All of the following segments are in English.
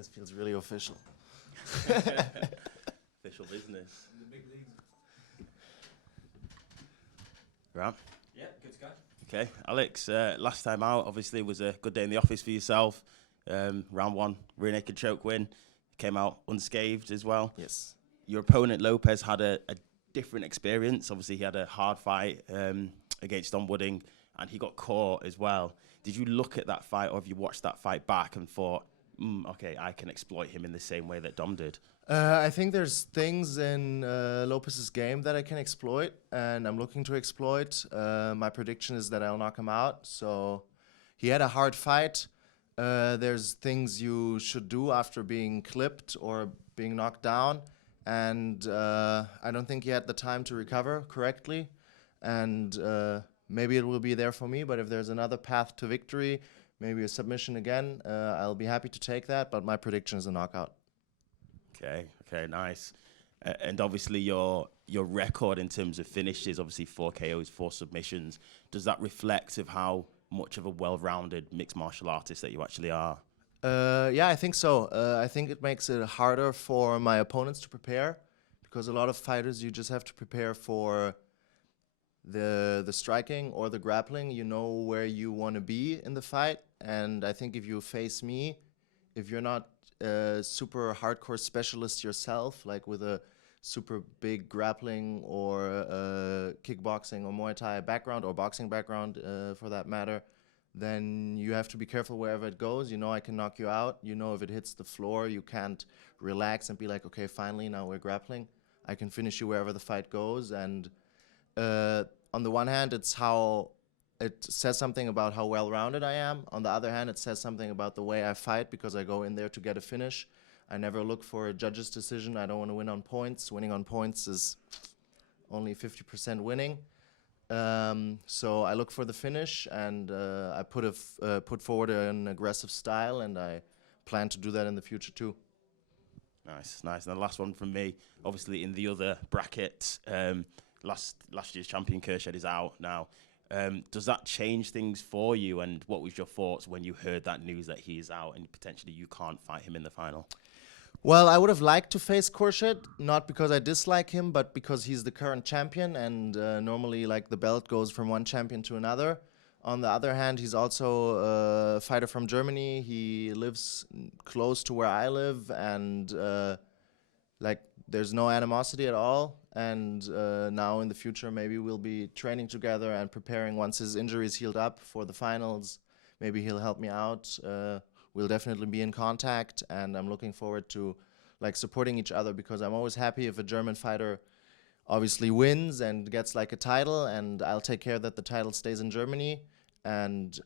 This feels really official. Official business. In the big leagues. Right. Yeah, good to go. Okay, Alex, last time out obviously was a good day in the office for yourself. Round one, rear naked choke win. Came out unscathed as well. Yes. Your opponent Lopez had a different experience. Obviously, he had a hard fight against Don Wooding, and he got caught as well. Did you look at that fight, or have you watched that fight back and thought, okay, I can exploit him in the same way that Dom did? I think there's things in Lopez's game that I can exploit, and I'm looking to exploit. My prediction is that I'll knock him out. So he had a hard fight. There's things you should do after being clipped or being knocked down, and I don't think he had the time to recover correctly. And maybe it will be there for me, but if there's another path to victory, maybe a submission again, I'll be happy to take that, but my prediction is a knockout. Okay, nice. And obviously your record in terms of finishes, obviously 4 KOs, 4 submissions, does that reflect of how much of a well-rounded mixed martial artist that you actually are? Yeah, I think so. I think it makes it harder for my opponents to prepare, because a lot of fighters, you just have to prepare for the striking or the grappling. You know where you want to be in the fight, and I think if you face me, if you're not a super hardcore specialist yourself, like with a super big grappling or kickboxing or Muay Thai background or boxing background for that matter, then you have to be careful wherever it goes. You know I can knock you out. You know if it hits the floor, you can't relax and be like, okay, finally, now we're grappling. I can finish you wherever the fight goes. And on the one hand, it says something about how well-rounded I am. On the other hand, it says something about the way I fight, because I go in there to get a finish. I never look for a judge's decision. I don't want to win on points. Winning on points is only 50% winning. So I look for the finish, and I put forward an aggressive style, and I plan to do that in the future too. Nice. And the last one from me, obviously in the other bracket, last year's champion Kershed is out now. Does that change things for you, and what was your thoughts when you heard that news that he is out and potentially you can't fight him in the final? Well, I would have liked to face Khurshid, not because I dislike him, but because he's the current champion, and normally like the belt goes from one champion to another. On the other hand, he's also a fighter from Germany. He lives close to where I live, and like there's no animosity at all. And now in the future, maybe we'll be training together and preparing once his injury is healed up for the finals. Maybe he'll help me out. We'll definitely be in contact, and I'm looking forward to like supporting each other, because I'm always happy if a German fighter obviously wins and gets like a title, and I'll take care that the title stays in Germany. And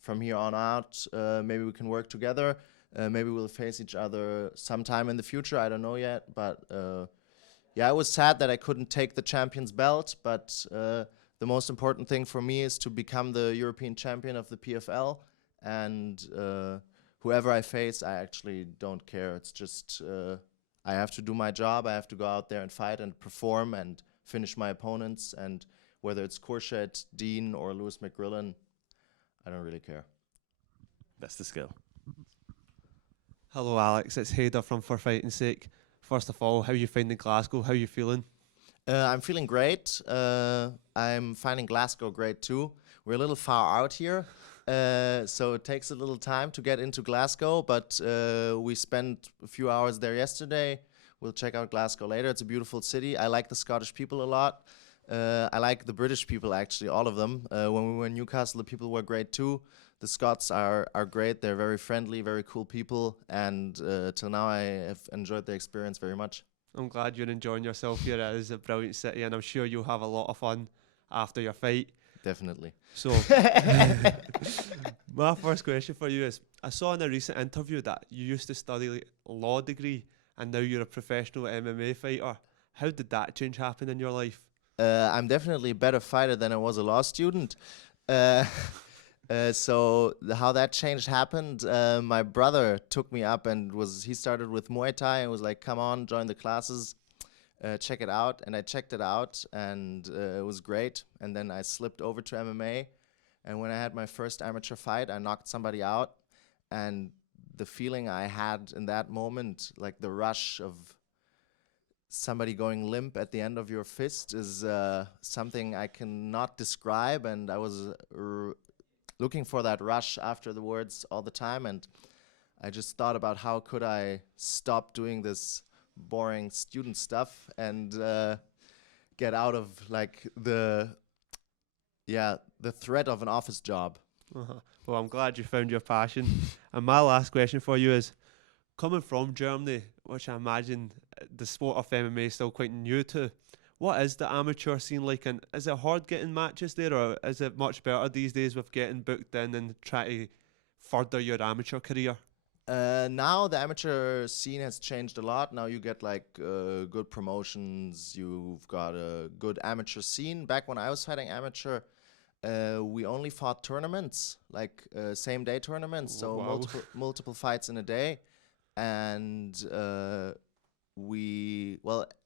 from here on out, maybe we can work together. Maybe we'll face each other sometime in the future. I don't know yet, but yeah, I was sad that I couldn't take the champion's belt, but the most important thing for me is to become the European champion of the PFL. And whoever I face, I actually don't care. It's just I have to do my job. I have to go out there and fight and perform and finish my opponents. And whether it's Khurshid, Dean, or Lewis McGrillen, I don't really care. That's the skill. Hello, Alex. It's Hader from For Fighting's Sake. First of all, how are you finding Glasgow? How are you feeling? I'm feeling great. I'm finding Glasgow great too. We're a little far out here, so it takes a little time to get into Glasgow, but we spent a few hours there yesterday. We'll check out Glasgow later. It's a beautiful city. I like the Scottish people a lot. I like the British people, actually, all of them. When we were in Newcastle, the people were great too. The Scots are great. They're very friendly, very cool people, and till now I have enjoyed the experience very much. I'm glad you're enjoying yourself here. It is a brilliant city, and I'm sure you'll have a lot of fun after your fight. Definitely. So, my first question for you is, I saw in a recent interview that you used to study law degree, and now you're a professional MMA fighter. How did that change happen in your life? I'm definitely a better fighter than I was a law student. So how that change happened, my brother took me up and he started with Muay Thai and was like, come on, join the classes, check it out. And I checked it out, and it was great. And then I slipped over to MMA. And when I had my first amateur fight, I knocked somebody out. And the feeling I had in that moment, like the rush of somebody going limp at the end of your fist, is something I cannot describe. And I was looking for that rush after the words all the time, and I just thought about how could I stop doing this boring student stuff and get out of like the threat of an office job. Well, I'm glad you found your passion. And my last question for you is, coming from Germany, which I imagine the sport of MMA is still quite new to, what is the amateur scene like, and is it hard getting matches there, or is it much better these days with getting booked in and try to further your amateur career? Now the amateur scene has changed a lot. Now you get like good promotions. You've got a good amateur scene. Back when I was fighting amateur, we only fought tournaments, like same day tournaments. So Wow. multiple fights in a day, and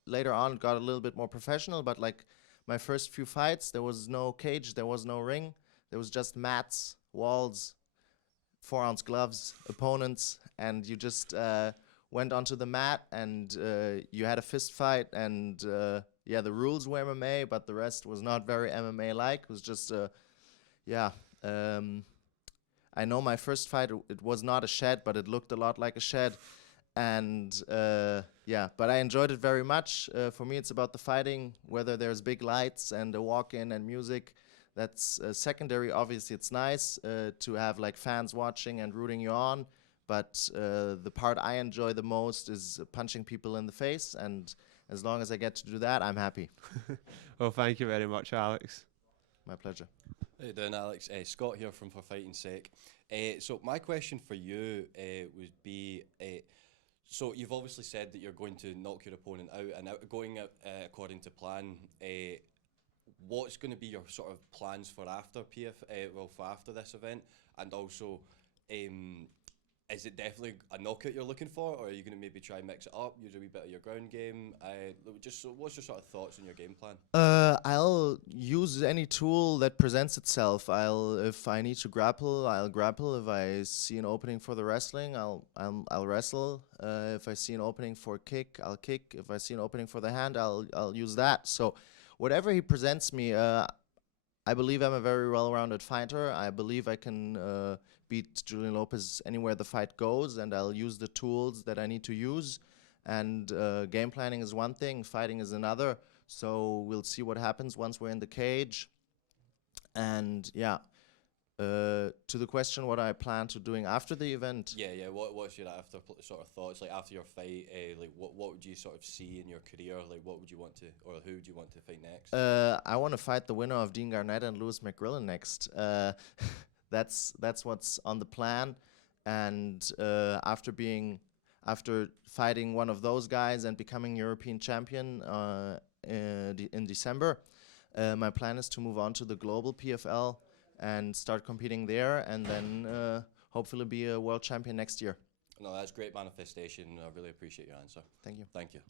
later on got a little bit more professional. But like my first few fights, there was no cage, there was no ring, there was just mats, walls, 4-ounce gloves, opponents, and you just went onto the mat and you had a fist fight. And the rules were MMA, but the rest was not very MMA-like. It was just I know my first fight, it was not a shed, but it looked a lot like a shed. And but I enjoyed it very much. For me, it's about the fighting, whether there's big lights and a walk-in and music. That's secondary. Obviously, it's nice to have like fans watching and rooting you on. But the part I enjoy the most is punching people in the face. And as long as I get to do that, I'm happy. Well, thank you very much, Alex. My pleasure. How you doing, Alex? Scott here from For Fighting's Sake. So my question for you would be, so you've obviously said that you're going to knock your opponent out, and going according to plan. What's going to be your sort of plans for after for after this event, and also, is it definitely a knockout you're looking for, or are you going to maybe try and mix it up, use a wee bit of your ground game? What's your sort of thoughts on your game plan? I'll use any tool that presents itself. If I need to grapple, I'll grapple. If I see an opening for the wrestling, I'll wrestle. If I see an opening for a kick, I'll kick. If I see an opening for the hand, I'll use that. So whatever he presents me, I believe I'm a very well-rounded fighter. I believe I can beat Julian Lopez anywhere the fight goes, and I'll use the tools that I need to use. And game planning is one thing, fighting is another. So we'll see what happens once we're in the cage. And to the question, what I plan to doing after the event. Yeah. What's your sort of thoughts, like after your fight? Like what would you sort of see in your career? Like what would you want to, or who would you want to fight next? I want to fight the winner of Dean Garnett and Lewis McGrillen next. That's what's on the plan. And after fighting one of those guys and becoming European champion in December, my plan is to move on to the global PFL and start competing there, and then hopefully be a world champion next year. No, that's great manifestation. I really appreciate your answer. Thank you. Thank you.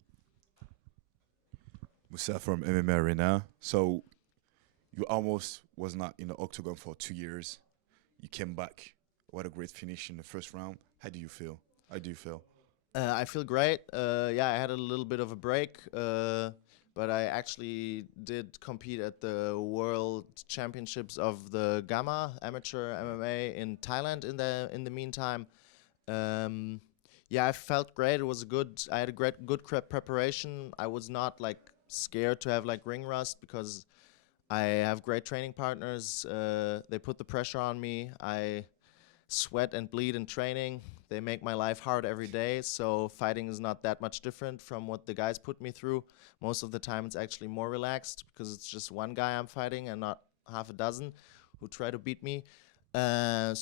Musa from MMA Arena. So you almost was not in the octagon for 2 years. You came back. What a great finish in the first round. How do you feel? I feel great. I had a little bit of a break, but I actually did compete at the World Championships of the Gamma Amateur MMA in Thailand in the meantime. I felt great. It was I had a good preparation. I was not like scared to have like ring rust because I have great training partners. They put the pressure on me. I sweat and bleed in training. They make my life hard every day, so fighting is not that much different from what the guys put me through. Most of the time it's actually more relaxed because it's just one guy I'm fighting and not half a dozen who try to beat me. I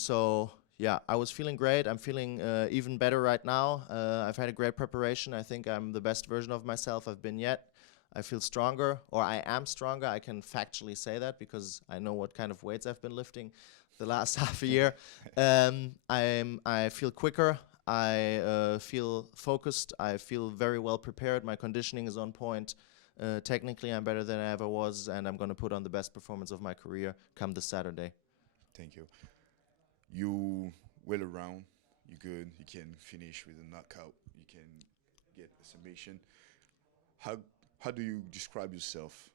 was feeling great. I'm feeling even better right now. I've had a great preparation. I think I'm the best version of myself I've been yet. I feel stronger, or I am stronger. I can factually say that because I know what kind of weights I've been lifting the last half a year. I feel quicker. I feel focused. I feel very well prepared. My conditioning is on point. Technically, I'm better than I ever was, and I'm going to put on the best performance of my career come this Saturday. Thank you. You wheel around. you're good. You can finish with a knockout. You can get a submission. How how do you describe yourself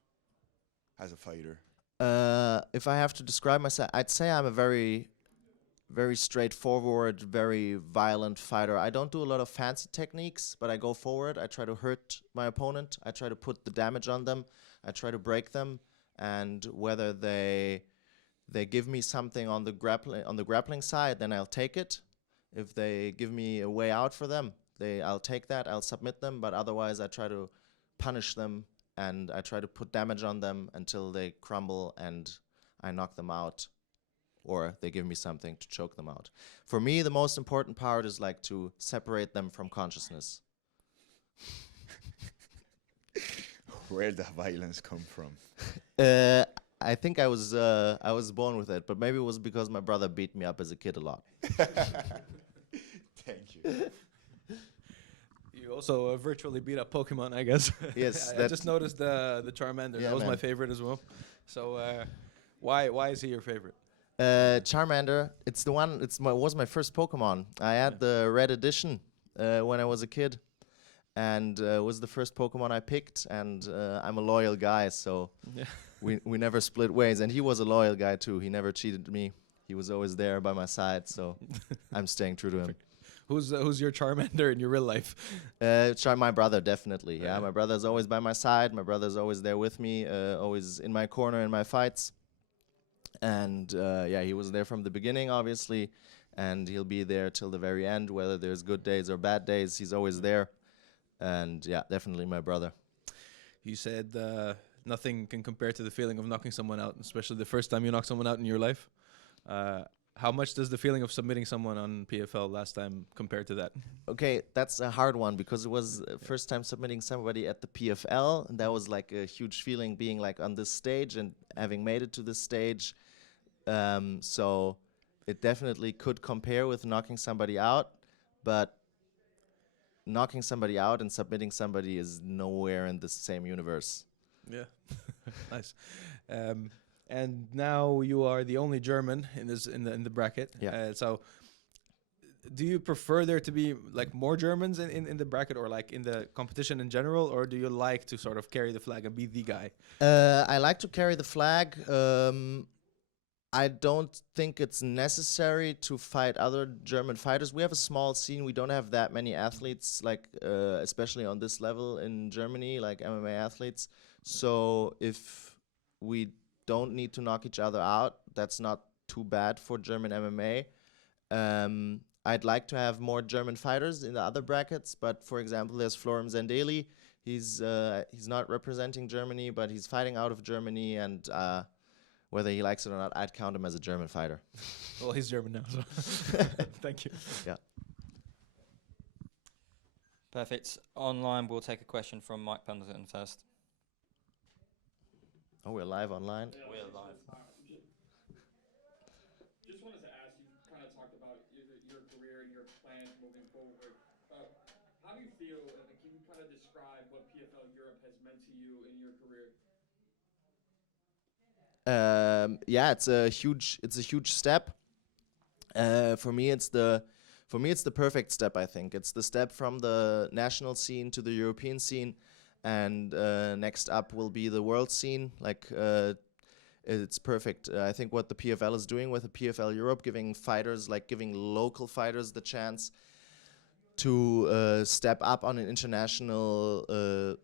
as a fighter? If I have to describe myself, I'd say I'm a very straightforward, very violent fighter. I don't do a lot of fancy techniques, but I go forward. I try to hurt my opponent. I try to put the damage on them. I try to break them, and whether they give me something on the grappling side, then I'll take it. If they give me a way out for them, I'll take that. I'll submit them, but otherwise I try to punish them and I try to put damage on them until they crumble and I knock them out or they give me something to choke them out. For me, the most important part is like to separate them from consciousness. Where the violence come from? I think I was born with it, but maybe it was because my brother beat me up as a kid a lot. Thank you. You also virtually beat up Pokemon, I guess. Yes, I just noticed the Charmander. Yeah, that was man. my favorite as well. So why is he your favorite? Charmander, it's the one. Was my first Pokemon. I had the red edition when I was a kid, and was the first Pokemon I picked. And I'm a loyal guy, so Yeah. we never split ways. And he was a loyal guy too. He never cheated me. He was always there by my side, so I'm staying true to him. Who's your Charmander in your real life? My brother, definitely. Yeah, Yeah. my brother's always by my side. My brother's always there with me, always in my corner in my fights. And yeah, he was there from the beginning, obviously, and he'll be there till the very end, whether there's good days or bad days. He's always there. And yeah, definitely my brother. You said nothing can compare to the feeling of knocking someone out, especially the first time you knock someone out in your life. How much does the feeling of submitting someone on PFL last time compare to that? Okay, that's a hard one because it was first time submitting somebody at the PFL, and that was like a huge feeling being like on this stage and having made it to this stage. So it definitely could compare with knocking somebody out, but knocking somebody out and submitting somebody is nowhere in the same universe. Yeah, nice. And now you are the only German in the bracket. Yeah. So, do you prefer there to be like more Germans in the bracket or like in the competition in general, or do you like to sort of carry the flag and be the guy? I like to carry the flag. I don't think it's necessary to fight other German fighters. We have a small scene. We don't have that many athletes, like especially on this level in Germany, like MMA athletes. So if we don't need to knock each other out, that's not too bad for German MMA. I'd like to have more German fighters in the other brackets, but for example, there's Florian Zendeli. He's not representing Germany, but he's fighting out of Germany, and whether he likes it or not, I'd count him as a German fighter. Well, he's German now, so thank you. Yeah. Perfect. Online, we'll take a question from Mike Pendleton first. Oh, we're live online. We're live. Just wanted to ask, you kind of talked about your career and your plans moving forward. How do you feel, can you kind of describe what PFL Europe has meant to you in your career? Yeah, it's a huge step. For me, it's the perfect step. I think it's the step from the national scene to the European scene, and next up will be the world scene. Like it's perfect. I think what the PFL is doing with the PFL Europe, giving local fighters the chance to step up on an international.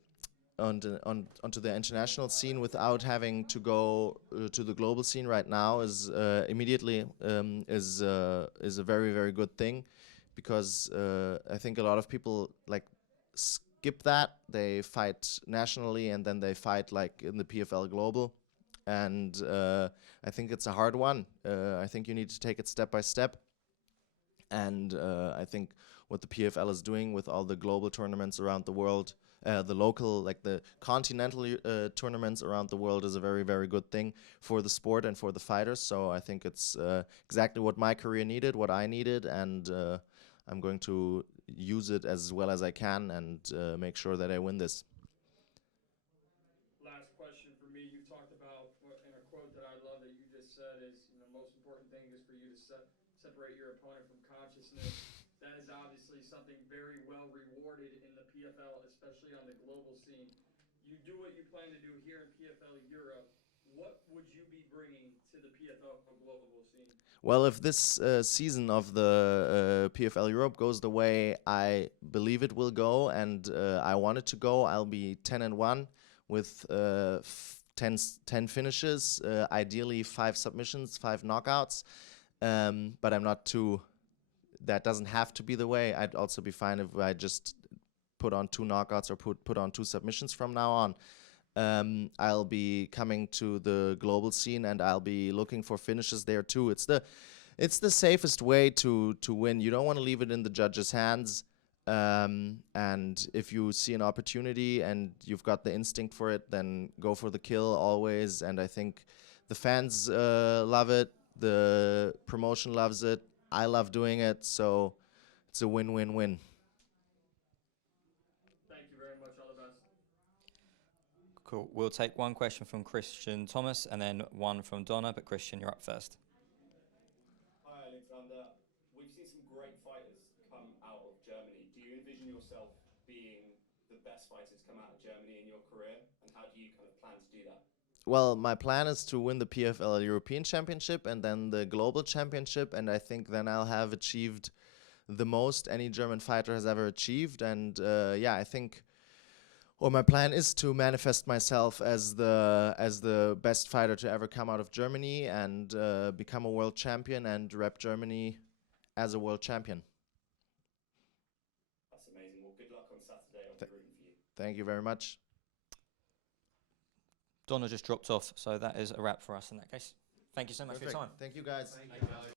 Onto the international scene without having to go to the global scene right now is immediately is a very good thing, because I think a lot of people like skip that. They fight nationally and then they fight like in the PFL global, and I think it's a hard one. I think you need to take it step by step, and I think what the PFL is doing with all the global tournaments around the world, the local, like the continental tournaments around the world, is a very good thing for the sport and for the fighters. So I think it's exactly what my career needed, what I needed, and I'm going to use it as well as I can and make sure that I win this. Last question for me. You talked about, in a quote that I love that you just said is, most important thing is for you to separate your opponent from consciousness. something very well rewarded in the PFL, especially on the global scene. You do what you plan to do here in PFL Europe. What would you be bringing to the PFL global scene? Well, if this season of the PFL Europe goes the way I believe it will go, and I want it to go, I'll be 10-1 with 10 finishes, ideally 5 submissions, 5 knockouts. But I'm not too. That doesn't have to be the way. I'd also be fine if I just put on 2 knockouts or put on 2 submissions from now on. I'll be coming to the global scene, and I'll be looking for finishes there too. It's the safest way to win. You don't want to leave it in the judges' hands. And if you see an opportunity and you've got the instinct for it, then go for the kill always. And I think the fans love it. The promotion loves it. I love doing it. So it's a win-win-win. Thank you very much. All the best. Cool. We'll take one question from Christian Thomas and then one from Donna, but Christian, you're up first. Hi, Alexander. We've seen some great fighters come out of Germany. Do you envision yourself being the best fighters come out of Germany in your career? And how do you kind of plan to do that? Well, my plan is to win the PFL European Championship and then the Global Championship, and I think then I'll have achieved the most any German fighter has ever achieved. And yeah, I think, or my plan is to manifest myself as the best fighter to ever come out of Germany and become a world champion and rep Germany as a world champion. That's amazing. Well, good luck on Saturday. I'll be rooting for you. Thank you very much. Donna just dropped off, so that is a wrap for us in that case. Thank you so much for your time. Thank you, guys.